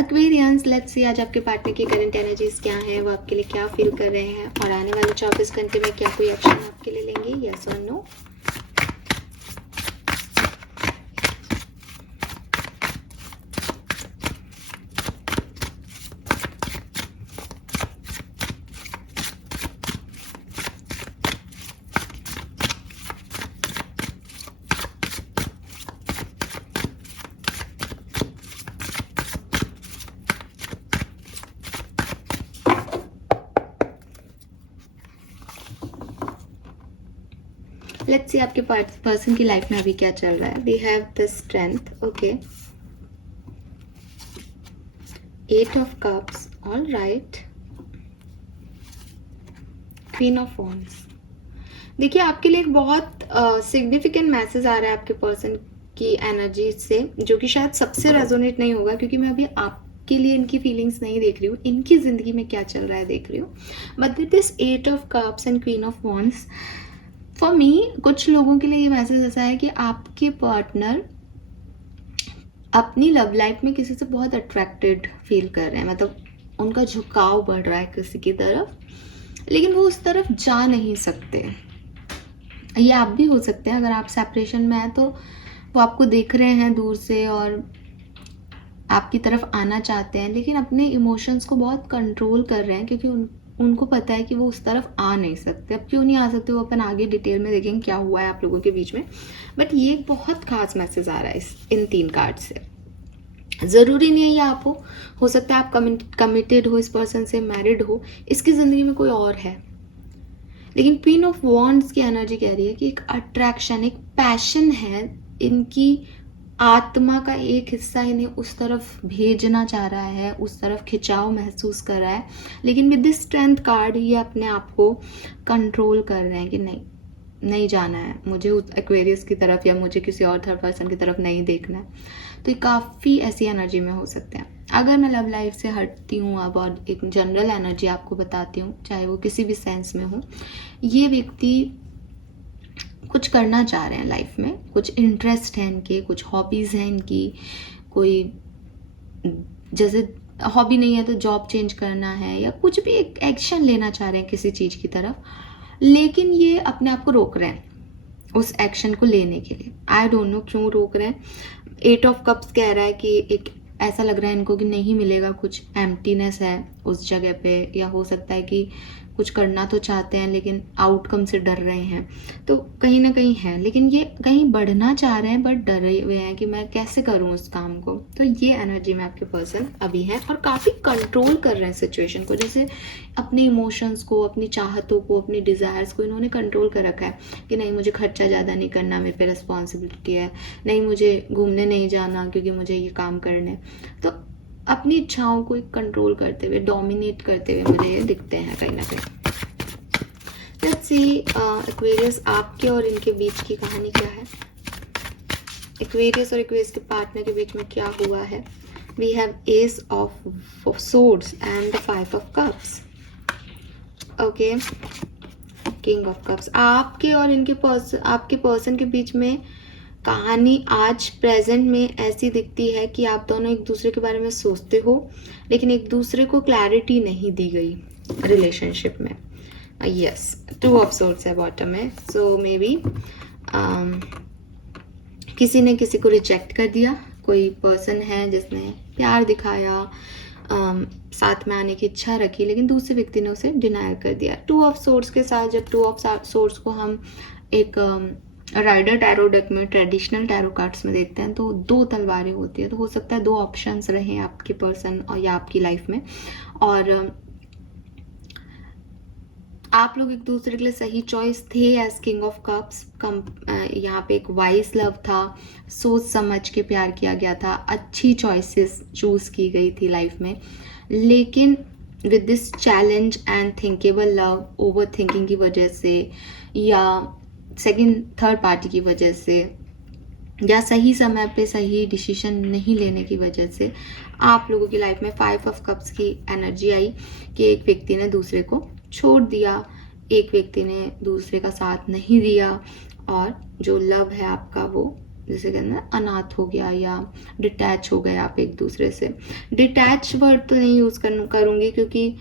Aquarians, let's see आज आपके partner की करंट एनर्जीज क्या हैं, वो आपके लिए क्या फील कर रहे हैं और आने वाले 24 घंटे में क्या कोई एक्शन आपके लिए लेंगे, यस और नो। लेट्स सी आपके पर्सन की लाइफ में अभी क्या चल रहा है। We have the strength, okay, 8 of cups, all right, queen of wands. देखिए आपके लिए एक बहुत सिग्निफिकेंट मैसेज आ रहा है आपके पर्सन की एनर्जी से, जो कि शायद सबसे रेजोनेट नहीं होगा क्योंकि मैं अभी आपके लिए इनकी फीलिंग्स नहीं देख रही हूँ, इनकी जिंदगी में क्या चल रहा है देख रही हूँ। But with this 8 of cups and queen of wands, for me कुछ लोगों के लिए ये मैसेज ऐसा है कि आपके पार्टनर अपनी लव लाइफ में किसी से बहुत अट्रैक्टेड फील कर रहे हैं, मतलब उनका झुकाव बढ़ रहा है किसी की तरफ, लेकिन वो उस तरफ जा नहीं सकते। ये आप भी हो सकते हैं, अगर आप सेपरेशन में हैं तो वो आपको देख रहे हैं दूर से और आपकी तरफ आना चाहते हैं, लेकिन अपने इमोशंस को बहुत कंट्रोल कर रहे हैं क्योंकि उनको पता है कि वो उस तरफ आ नहीं सकते। अब क्यों नहीं आ सकते वो अपन आगे डिटेल में देखेंगे क्या हुआ है आप लोगों के बीच में। बट ये एक बहुत खास मैसेज आ रहा है इन 3 कार्ड से। ज़रूरी नहीं है ये आप हो सकता है आप कमिटेड हो इस पर्सन से, मैरिड हो, इसकी ज़िंदगी में कोई और है। लेकिन क्वीन ऑफ वॉन्ड्स की एनर्जी कह रही है कि एक अट्रैक्शन, एक पैशन है, इनकी आत्मा का एक हिस्सा इन्हें उस तरफ भेजना चाह रहा है, उस तरफ खिंचाव महसूस कर रहा है, लेकिन विद दिस स्ट्रेंथ कार्ड ये अपने आप को कंट्रोल कर रहे हैं कि नहीं जाना है मुझे एक्वेरियस की तरफ या मुझे किसी और थर्ड पर्सन की तरफ नहीं देखना है। तो ये काफ़ी ऐसी एनर्जी में हो सकते हैं। अगर मैं लव लाइफ से हटती हूँ अब और एक जनरल एनर्जी आपको बताती हूँ, चाहे वो किसी भी सेंस में हो, ये व्यक्ति कुछ करना चाह रहे हैं लाइफ में, कुछ इंटरेस्ट है इनके, कुछ हॉबीज़ हैं इनकी, कोई जैसे हॉबी नहीं है तो जॉब चेंज करना है या कुछ भी एक एक्शन लेना चाह रहे हैं किसी चीज़ की तरफ, लेकिन ये अपने आप को रोक रहे हैं उस एक्शन को लेने के लिए। आई डोंट नो क्यों रोक रहे हैं। 8 ऑफ कप्स कह रहा है कि एक ऐसा लग रहा है इनको कि नहीं मिलेगा, कुछ एम्प्टीनेस है उस जगह पे, या हो सकता है कि कुछ करना तो चाहते हैं लेकिन आउटकम से डर रहे हैं, तो कहीं ना कहीं है, लेकिन ये कहीं बढ़ना चाह रहे हैं बट डरे हुए हैं कि मैं कैसे करूं उस काम को। तो ये एनर्जी में आपके पर्सन अभी है और काफ़ी कंट्रोल कर रहे हैं सिचुएशन को, जैसे अपने इमोशंस को, अपनी चाहतों को, अपनी डिज़ायर्स को इन्होंने कंट्रोल कर रखा है कि नहीं मुझे खर्चा ज़्यादा नहीं करना, मेरे पे रिस्पॉन्सिबिलिटी है, नहीं मुझे घूमने नहीं जाना क्योंकि मुझे ये काम करने। तो अपनी इच्छाओं को कंट्रोल करते हुए, डोमिनेट करते हुए मुझे ये दिखते हैं कहीं ना कहीं। लेट्स सी एक्वेरियस आपके और इनके बीच की कहानी क्या है। एक्वेरियस और एक्वेरियस के पार्टनर के बीच में क्या हुआ है। We have ace of swords and the 5 of cups, okay, king of cups. आपके और इनके आपके पर्सन के बीच में कहानी आज प्रेजेंट में ऐसी दिखती है कि आप दोनों एक दूसरे के बारे में सोचते हो लेकिन एक दूसरे को क्लैरिटी नहीं दी गई रिलेशनशिप में। यस, 2 ऑफ सोर्ड्स है बॉटम में। सो मे बी किसी ने किसी को रिजेक्ट कर दिया, कोई पर्सन है जिसने प्यार दिखाया, साथ में आने की इच्छा रखी, लेकिन दूसरे व्यक्ति ने उसे डिनाई कर दिया। 2 ऑफ सोर्ड्स के साथ जब 2 ऑफ सोर्ड्स को हम एक राइडर टैरो डेक में, ट्रेडिशनल टैरो कार्ड्स में देखते हैं तो 2 तलवारें होती है, तो हो सकता है 2 ऑप्शंस रहे आपके पर्सन और या आपकी लाइफ में, और आप लोग एक दूसरे के लिए सही चॉइस थे एज किंग ऑफ कप्स। यहाँ पे एक वाइज लव था, सोच समझ के प्यार किया गया था, अच्छी चॉइसेस चूज की गई थी लाइफ में, लेकिन with this challenge and thinkable love, over thinking की वजह से या सेकंड थर्ड पार्टी की वजह से या सही समय पे सही डिसीजन नहीं लेने की वजह से आप लोगों की लाइफ में 5 ऑफ कप्स की एनर्जी आई कि एक व्यक्ति ने दूसरे को छोड़ दिया, एक व्यक्ति ने दूसरे का साथ नहीं दिया और जो लव है आपका वो जैसे कहते हैं अनाथ हो गया या डिटैच हो गए आप एक दूसरे से। डिटैच वर्ड तो नहीं यूज़ करूँगी क्योंकि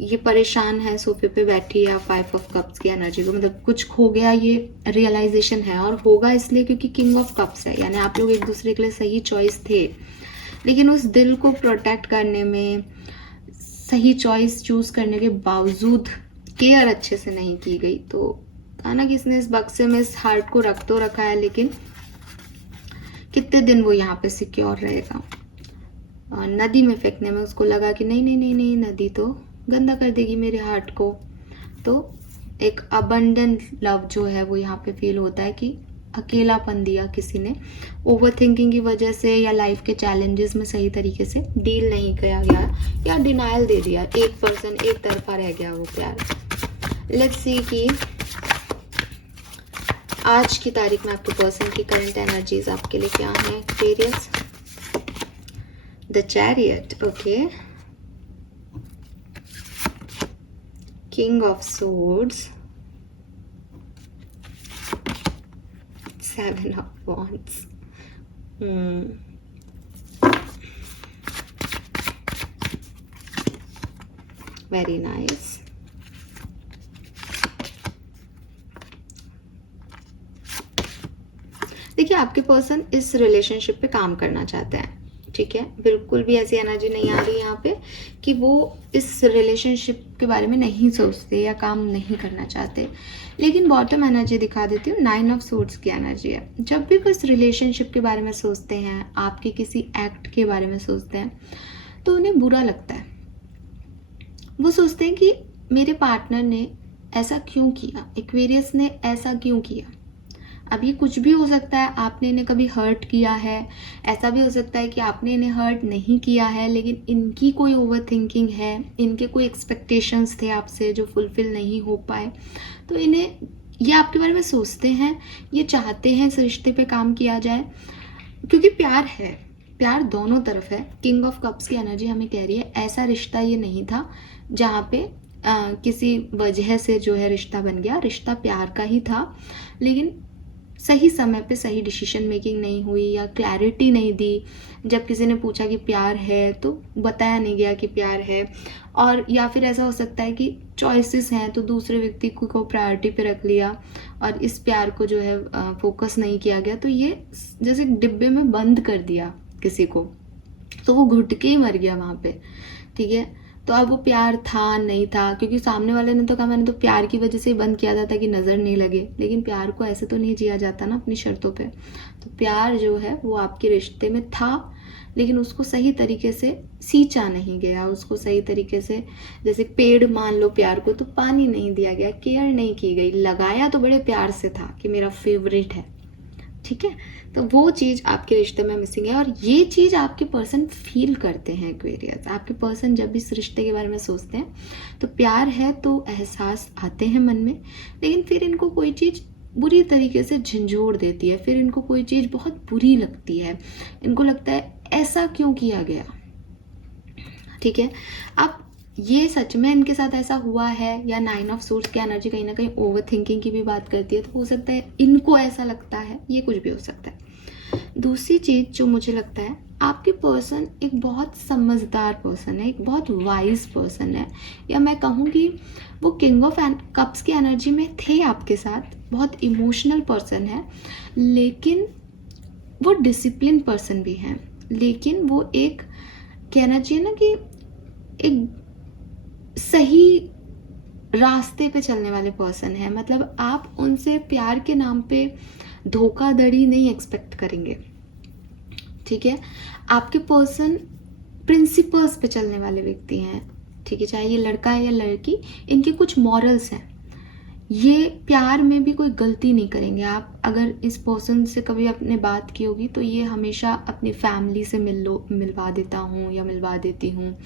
ये परेशान है, सोफे पे बैठी है, 5 ऑफ कप्स की एनर्जी को, मतलब कुछ खो गया, ये रियलाइजेशन है। और होगा इसलिए क्योंकि किंग ऑफ कप्स है, यानी आप लोग एक दूसरे के लिए सही चॉइस थे, लेकिन उस दिल को प्रोटेक्ट करने में, सही चॉइस चूज करने के बावजूद केयर अच्छे से नहीं की गई। तो कहा ना कि इसने इस बक्से में इस हार्ट को रख तो रखा है, लेकिन कितने दिन वो यहाँ पे सिक्योर रहेगा। नदी में फेंकने में उसको लगा कि नहीं नहीं नहीं नहीं, नदी तो गंदा कर देगी मेरे हार्ट को। तो एक अबंडेंट लव जो है वो यहाँ पे फील होता है कि अकेलापन दिया किसी ने, ओवर थिंकिंग की वजह से या लाइफ के चैलेंजेस में सही तरीके से डील नहीं किया गया या डिनायल दे दिया, एक पर्सन एक तरफा रह गया वो प्यार। लेट्स सी कि आज की तारीख में आपके पर्सन की करंट एनर्जीज आपके लिए क्या है Aquarius. The chariot, okay, king of swords, 7 of wands, very nice। देखिए आपके पर्सन इस रिलेशनशिप पे काम करना चाहते हैं, ठीक है, बिल्कुल भी ऐसी एनर्जी नहीं आ रही यहाँ पे कि वो इस रिलेशनशिप के बारे में नहीं सोचते या काम नहीं करना चाहते। लेकिन बॉटम एनर्जी दिखा देती हूँ, 9 ऑफ सोर्ड्स की एनर्जी है। जब भी वो इस रिलेशनशिप के बारे में सोचते हैं, आपके किसी एक्ट के बारे में सोचते हैं, तो उन्हें बुरा लगता है। वो सोचते हैं कि मेरे पार्टनर ने ऐसा क्यों किया, एक्वेरियस ने ऐसा क्यों किया। अब ये कुछ भी हो सकता है, आपने इन्हें कभी हर्ट किया है, ऐसा भी हो सकता है कि आपने इन्हें हर्ट नहीं किया है, लेकिन इनकी कोई ओवर थिंकिंग है, इनके कोई एक्सपेक्टेशंस थे आपसे जो फुलफिल नहीं हो पाए, तो इन्हें ये आपके बारे में सोचते हैं, ये चाहते हैं इस रिश्ते पे काम किया जाए, क्योंकि प्यार है, प्यार दोनों तरफ है। किंग ऑफ कप्स की एनर्जी हमें कह रही है ऐसा रिश्ता ये नहीं था जहाँ पे किसी वजह से जो है रिश्ता बन गया, रिश्ता प्यार का ही था, लेकिन सही समय पे सही डिसीजन मेकिंग नहीं हुई या क्लैरिटी नहीं दी। जब किसी ने पूछा कि प्यार है तो बताया नहीं गया कि प्यार है, और या फिर ऐसा हो सकता है कि चॉइसेस हैं तो दूसरे व्यक्ति को प्रायोरिटी पे रख लिया और इस प्यार को जो है फोकस नहीं किया गया। तो ये जैसे डिब्बे में बंद कर दिया किसी को, तो वो घुट के ही मर गया वहाँ पे, ठीक है। तो अब वो प्यार था नहीं था, क्योंकि सामने वाले ने तो कहा मैंने तो प्यार की वजह से ही बंद किया था ताकि नज़र नहीं लगे, लेकिन प्यार को ऐसे तो नहीं जिया जाता ना अपनी शर्तों पे। तो प्यार जो है वो आपके रिश्ते में था, लेकिन उसको सही तरीके से सींचा नहीं गया, उसको सही तरीके से, जैसे पेड़ मान लो प्यार को, तो पानी नहीं दिया गया, केयर नहीं की गई, लगाया तो बड़े प्यार से था कि मेरा फेवरेट है, ठीक है। तो वो चीज़ आपके रिश्ते में मिसिंग है, और ये चीज़ आपके पर्सन फील करते हैं एक्वेरियस। आपके पर्सन जब भी इस रिश्ते के बारे में सोचते हैं तो प्यार है तो एहसास आते हैं मन में, लेकिन फिर इनको कोई चीज़ बुरी तरीके से झंझोड़ देती है, फिर इनको कोई चीज़ बहुत बुरी लगती है, इनको लगता है ऐसा क्यों किया गया, ठीक है। अब ये सच में इनके साथ ऐसा हुआ है या 9 ऑफ सोर्ड्स की एनर्जी कहीं ना कहीं ओवर थिंकिंग की भी बात करती है, तो हो सकता है इनको ऐसा लगता है, ये कुछ भी हो सकता है। दूसरी चीज़ जो मुझे लगता है, आपके पर्सन एक बहुत समझदार पर्सन है, एक बहुत वाइज पर्सन है, या मैं कहूँ कि वो किंग ऑफ कप्स की एनर्जी में थे आपके साथ, बहुत इमोशनल पर्सन है, लेकिन वो डिसिप्लिन पर्सन भी हैं, लेकिन वो एक कहना चाहिए ना कि एक सही रास्ते पे चलने वाले पर्सन है। मतलब आप उनसे प्यार के नाम पे धोखाधड़ी नहीं एक्सपेक्ट करेंगे, ठीक है। आपके पर्सन प्रिंसिपल्स पे चलने वाले व्यक्ति हैं, ठीक है, चाहे ये लड़का है या लड़की, इनके कुछ मॉरल्स हैं, ये प्यार में भी कोई गलती नहीं करेंगे। आप अगर इस पर्सन से कभी आपने बात की होगी तो ये हमेशा अपनी फैमिली से मिलवा देता हूँ या मिलवा देती हूँ,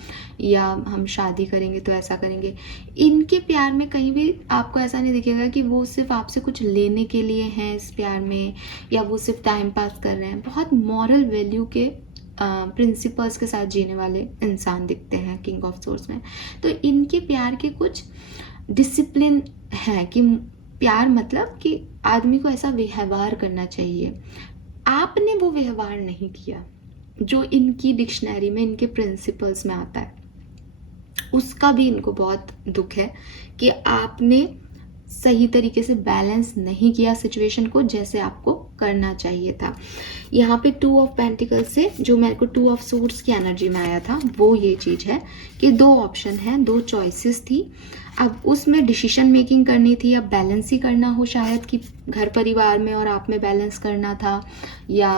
या हम शादी करेंगे तो ऐसा करेंगे। इनके प्यार में कहीं भी आपको ऐसा नहीं दिखेगा कि वो सिर्फ आपसे कुछ लेने के लिए हैं इस प्यार में, या वो सिर्फ टाइम पास कर रहे हैं। बहुत मॉरल वैल्यू के प्रिंसिपल्स के साथ जीने वाले इंसान दिखते हैं किंग ऑफ सोर्ड्स में। तो इनके प्यार के कुछ डिसिप्लिन है कि प्यार मतलब कि आदमी को ऐसा व्यवहार करना चाहिए, आपने वो व्यवहार नहीं किया जो इनकी डिक्शनरी में, इनके प्रिंसिपल्स में आता है, उसका भी इनको बहुत दुख है कि आपने सही तरीके से बैलेंस नहीं किया सिचुएशन को जैसे आपको करना चाहिए था। यहाँ पे 2 ऑफ पेंटिकल से जो मेरे को 2 ऑफ सोर्ड्स की एनर्जी में आया था वो ये चीज़ है कि 2 ऑप्शन है, 2 चॉइसेस थी। अब उसमें डिसीजन मेकिंग करनी थी, या बैलेंस ही करना हो शायद कि घर परिवार में और आप में बैलेंस करना था, या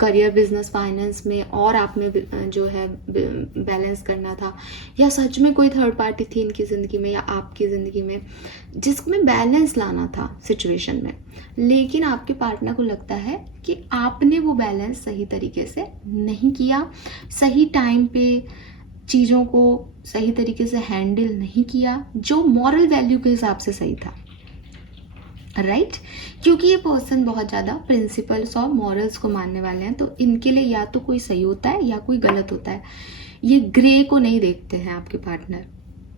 करियर बिजनेस फाइनेंस में और आप में जो है बैलेंस करना था, या सच में कोई थर्ड पार्टी थी इनकी ज़िंदगी में या आपकी ज़िंदगी में जिसमें बैलेंस लाना था सिचुएशन में। लेकिन आपके पार्टनर को लगता है कि आपने वो बैलेंस सही तरीके से नहीं किया, सही टाइम पे चीज़ों को सही तरीके से हैंडल नहीं किया जो मॉरल वैल्यू के हिसाब से सही था, राइट? क्योंकि ये पर्सन बहुत ज़्यादा प्रिंसिपल्स और मॉरल्स को मानने वाले हैं, तो इनके लिए या तो कोई सही होता है या कोई गलत होता है। ये ग्रे को नहीं देखते हैं आपके पार्टनर,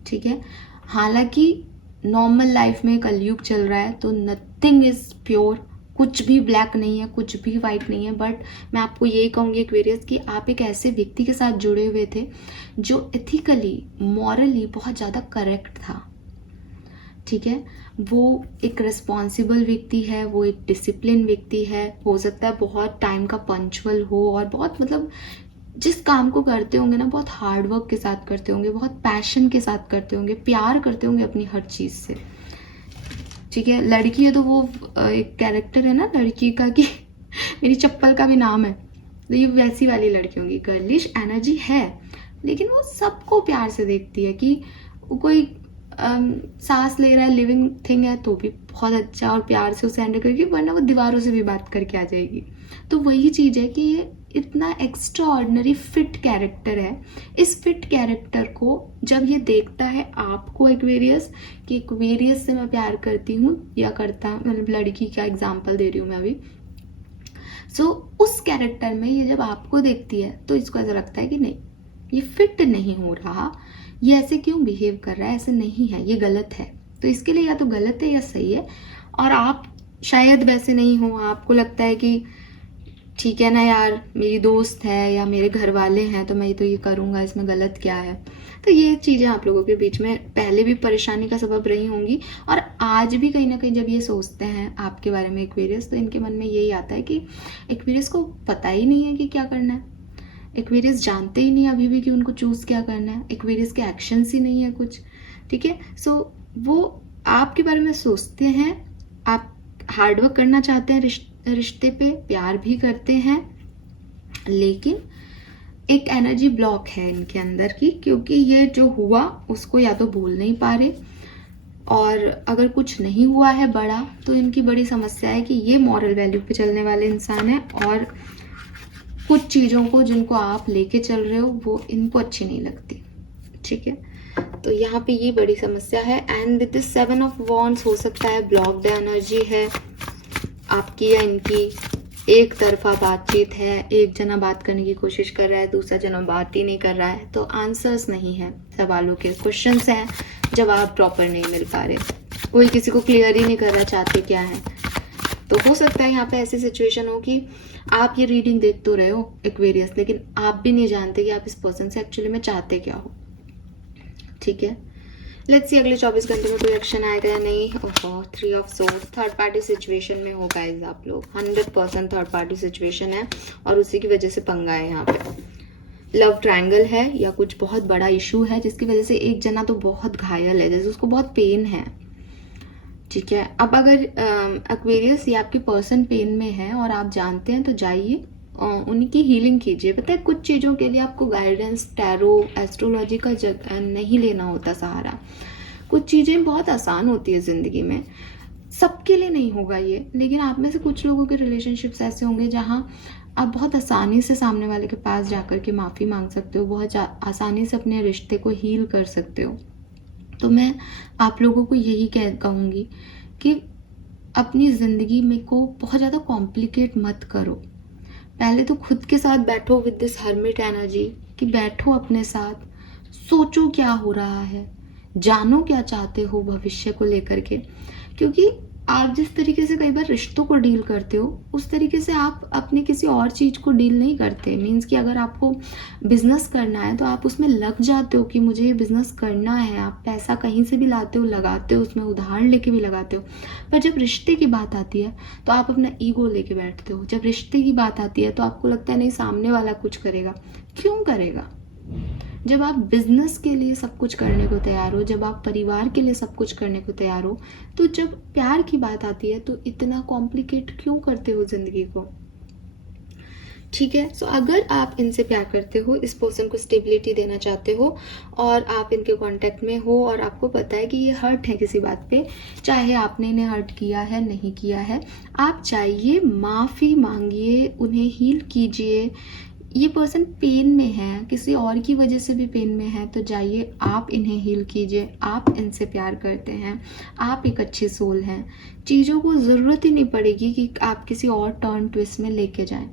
ठीक है? हालांकि नॉर्मल लाइफ में कलयुग चल रहा है तो नथिंग इज प्योर, कुछ भी ब्लैक नहीं है, कुछ भी वाइट नहीं है। बट मैं आपको यही कहूँगी एक्वेरियस कि आप एक ऐसे व्यक्ति के साथ जुड़े हुए थे जो एथिकली, मॉरली बहुत ज़्यादा करेक्ट था, ठीक है? वो एक रिस्पॉन्सिबल व्यक्ति है, वो एक डिसिप्लिन व्यक्ति है, हो सकता है बहुत टाइम का पंक्चुअल हो और बहुत मतलब जिस काम को करते होंगे ना बहुत हार्डवर्क के साथ करते होंगे, बहुत पैशन के साथ करते होंगे, प्यार करते होंगे अपनी हर चीज़ से, ठीक है? लड़की है तो वो एक कैरेक्टर है ना लड़की का कि मेरी चप्पल का भी नाम है, तो ये वैसी वाली लड़की होंगी, गर्लिश एनर्जी है, लेकिन वो सबको प्यार से देखती है कि वो कोई सांस ले रहा है, लिविंग थिंग है तो भी बहुत अच्छा और प्यार से उसे हैंडल करेगी, वरना वो दीवारों से भी बात करके आ जाएगी। तो वही चीज़ है कि ये इतना एक्स्ट्रा ऑर्डिनरी फिट कैरेक्टर है। इस फिट कैरेक्टर को जब ये देखता है आपको एक्वेरियस कि एक्वेरियस से मैं प्यार करती हूँ या करता, मतलब लड़की का एग्जाम्पल दे रही हूँ मैं अभी, सो उस कैरेक्टर में ये जब आपको देखती है तो इसको ऐसा लगता है कि नहीं, ये फिट नहीं हो रहा, ये ऐसे क्यों बिहेव कर रहा है, ऐसे नहीं है, ये गलत है। तो इसके लिए या तो गलत है या सही है, और आप शायद वैसे नहीं हो, आपको लगता है कि ठीक है ना यार, मेरी दोस्त है या मेरे घर वाले हैं तो मैं तो ये करूँगा, इसमें गलत क्या है। तो ये चीज़ें आप लोगों के बीच में पहले भी परेशानी का सबब रही होंगी, और आज भी कहीं ना कहीं जब ये सोचते हैं आपके बारे में एक्वेरियस, तो इनके मन में यही आता है कि एक्वेरियस को पता ही नहीं है कि क्या करना है, एक्वेरियस जानते ही नहीं अभी भी कि उनको चूज़ क्या करना है, एक्वेरियस के एक्शंस ही नहीं है कुछ, ठीक है? सो वो आपके बारे में सोचते हैं, आप हार्डवर्क करना चाहते हैं रिश्ते पे, प्यार भी करते हैं, लेकिन एक एनर्जी ब्लॉक है इनके अंदर की, क्योंकि ये जो हुआ उसको या तो भूल नहीं पा रहे, और अगर कुछ नहीं हुआ है बड़ा तो इनकी बड़ी समस्या है कि ये मॉरल वैल्यू पे चलने वाले इंसान है, और कुछ चीज़ों को जिनको आप लेके चल रहे हो वो इनको अच्छी नहीं लगती, ठीक है? तो यहाँ पे ये बड़ी समस्या है। And with this 7 of wands हो सकता है ब्लॉक्ड एनर्जी है आपकी या इनकी, एक तरफा बातचीत है, एक जना बात करने की कोशिश कर रहा है, दूसरा जना बात ही नहीं कर रहा है, तो आंसर्स नहीं है सवालों के, क्वेश्चंस हैं, जवाब प्रॉपर नहीं मिल पा रहे, कोई किसी को क्लियर ही नहीं कर रहा चाहते क्या है। तो हो सकता है यहाँ पे ऐसी सिचुएशन हो कि आप ये रीडिंग देख तो रहे हो एक्वेरियस, लेकिन आप भी नहीं जानते कि आप इस पर्सन से एक्चुअली में चाहते क्या हो, ठीक है? लेट्स सी अगले 24 घंटे में कोई एक्शन आएगा या नहीं। ओहो, 3 of swords, third party situation में हो गाइस आप लोग, 100% थर्ड पार्टी सिचुएशन है और उसी की वजह से पंगा है यहाँ पे। लव ट्रायंगल है या कुछ बहुत बड़ा इशू है जिसकी वजह से एक जना तो बहुत घायल है, जैसे उसको बहुत पेन है, ठीक है? अब अगर एक्वेरियस या आपके पर्सन पेन में है और आप जानते हैं तो जाइए उनकी हीलिंग कीजिए। पता है कुछ चीज़ों के लिए आपको गाइडेंस, टैरो, एस्ट्रोलॉजी का नहीं लेना होता सहारा। कुछ चीज़ें बहुत आसान होती है ज़िंदगी में, सबके लिए नहीं होगा ये, लेकिन आप में से कुछ लोगों के रिलेशनशिप्स ऐसे होंगे जहाँ आप बहुत आसानी से सामने वाले के पास जाकर के माफ़ी मांग सकते हो, बहुत आसानी से अपने रिश्ते को हील कर सकते हो। तो मैं आप लोगों को यही कहूँगी कि अपनी ज़िंदगी में को बहुत ज़्यादा कॉम्प्लिकेट मत करो। पहले तो खुद के साथ बैठो विद दिस हर्मिट एनर्जी, कि बैठो अपने साथ, सोचो क्या हो रहा है, जानो क्या चाहते हो भविष्य को लेकर के, क्योंकि आप जिस तरीके से कई बार रिश्तों को डील करते हो उस तरीके से आप अपने किसी और चीज़ को डील नहीं करते। मीन्स कि अगर आपको बिजनेस करना है तो आप उसमें लग जाते हो कि मुझे ये बिजनेस करना है, आप पैसा कहीं से भी लाते हो, लगाते हो, उसमें उधार लेके भी लगाते हो। पर जब रिश्ते की बात आती है तो आप अपना ईगो लेके बैठते हो। जब रिश्ते की बात आती है तो आपको लगता है नहीं सामने वाला कुछ करेगा। क्यों करेगा? जब आप बिजनेस के लिए सब कुछ करने को तैयार हो, जब आप परिवार के लिए सब कुछ करने को तैयार हो, तो जब प्यार की बात आती है तो इतना कॉम्प्लिकेट क्यों करते हो ज़िंदगी को? ठीक है। सो अगर आप इनसे प्यार करते हो, इस पर्सन को स्टेबिलिटी देना चाहते हो और आप इनके कांटेक्ट में हो और आपको पता है कि ये हर्ट है किसी बात पे, चाहे आपने इन्हें हर्ट किया है नहीं किया है, आप जाइए, माफ़ी मांगिए, उन्हें हील कीजिए। ये पर्सन पेन में है, किसी और की वजह से भी पेन में है, तो जाइए आप इन्हें हील कीजिए। आप इनसे प्यार करते हैं, आप एक अच्छी सोल हैं, चीज़ों को ज़रूरत ही नहीं पड़ेगी कि आप किसी और टर्न ट्विस्ट में लेके जाएं।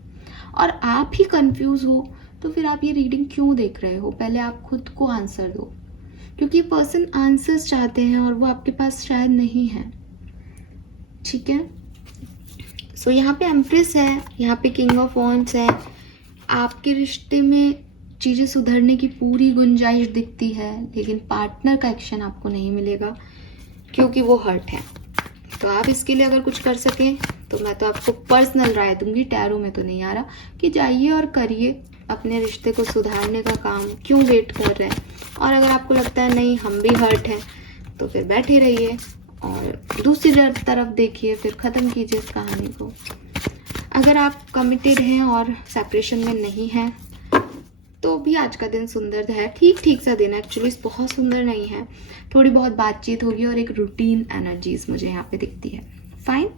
और आप ही कंफ्यूज हो तो फिर आप ये रीडिंग क्यों देख रहे हो? पहले आप खुद को आंसर दो, क्योंकि पर्सन आंसर्स चाहते हैं और वो आपके पास शायद नहीं है। ठीक है। सो यहाँ पे एम्प्रेस है, यहाँ पे किंग ऑफ वॉन्ड्स है। आपके रिश्ते में चीज़ें सुधरने की पूरी गुंजाइश दिखती है, लेकिन पार्टनर का एक्शन आपको नहीं मिलेगा क्योंकि वो हर्ट है। तो आप इसके लिए अगर कुछ कर सकें तो मैं तो आपको पर्सनल राय दूंगी, टैरो में तो नहीं आ रहा, कि जाइए और करिए अपने रिश्ते को सुधारने का काम। क्यों वेट कर रहे हैं? और अगर आपको लगता है नहीं हम भी हर्ट हैं तो फिर बैठे रहिए और दूसरी तरफ देखिए, फिर ख़त्म कीजिए इस कहानी को। अगर आप कमिटेड हैं और सेपरेशन में नहीं हैं तो भी आज का दिन सुंदर है, ठीक ठीक सा दिन है। एक्चुअली बहुत सुंदर नहीं है, थोड़ी बहुत बातचीत होगी और एक रूटीन एनर्जीज मुझे यहाँ पे दिखती है। Fine.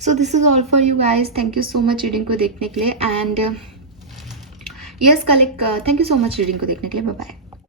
So this is all for you guys. Thank you so much reading को देखने के लिए and yes collect. Thank you so much reading को देखने के लिए। Bye bye.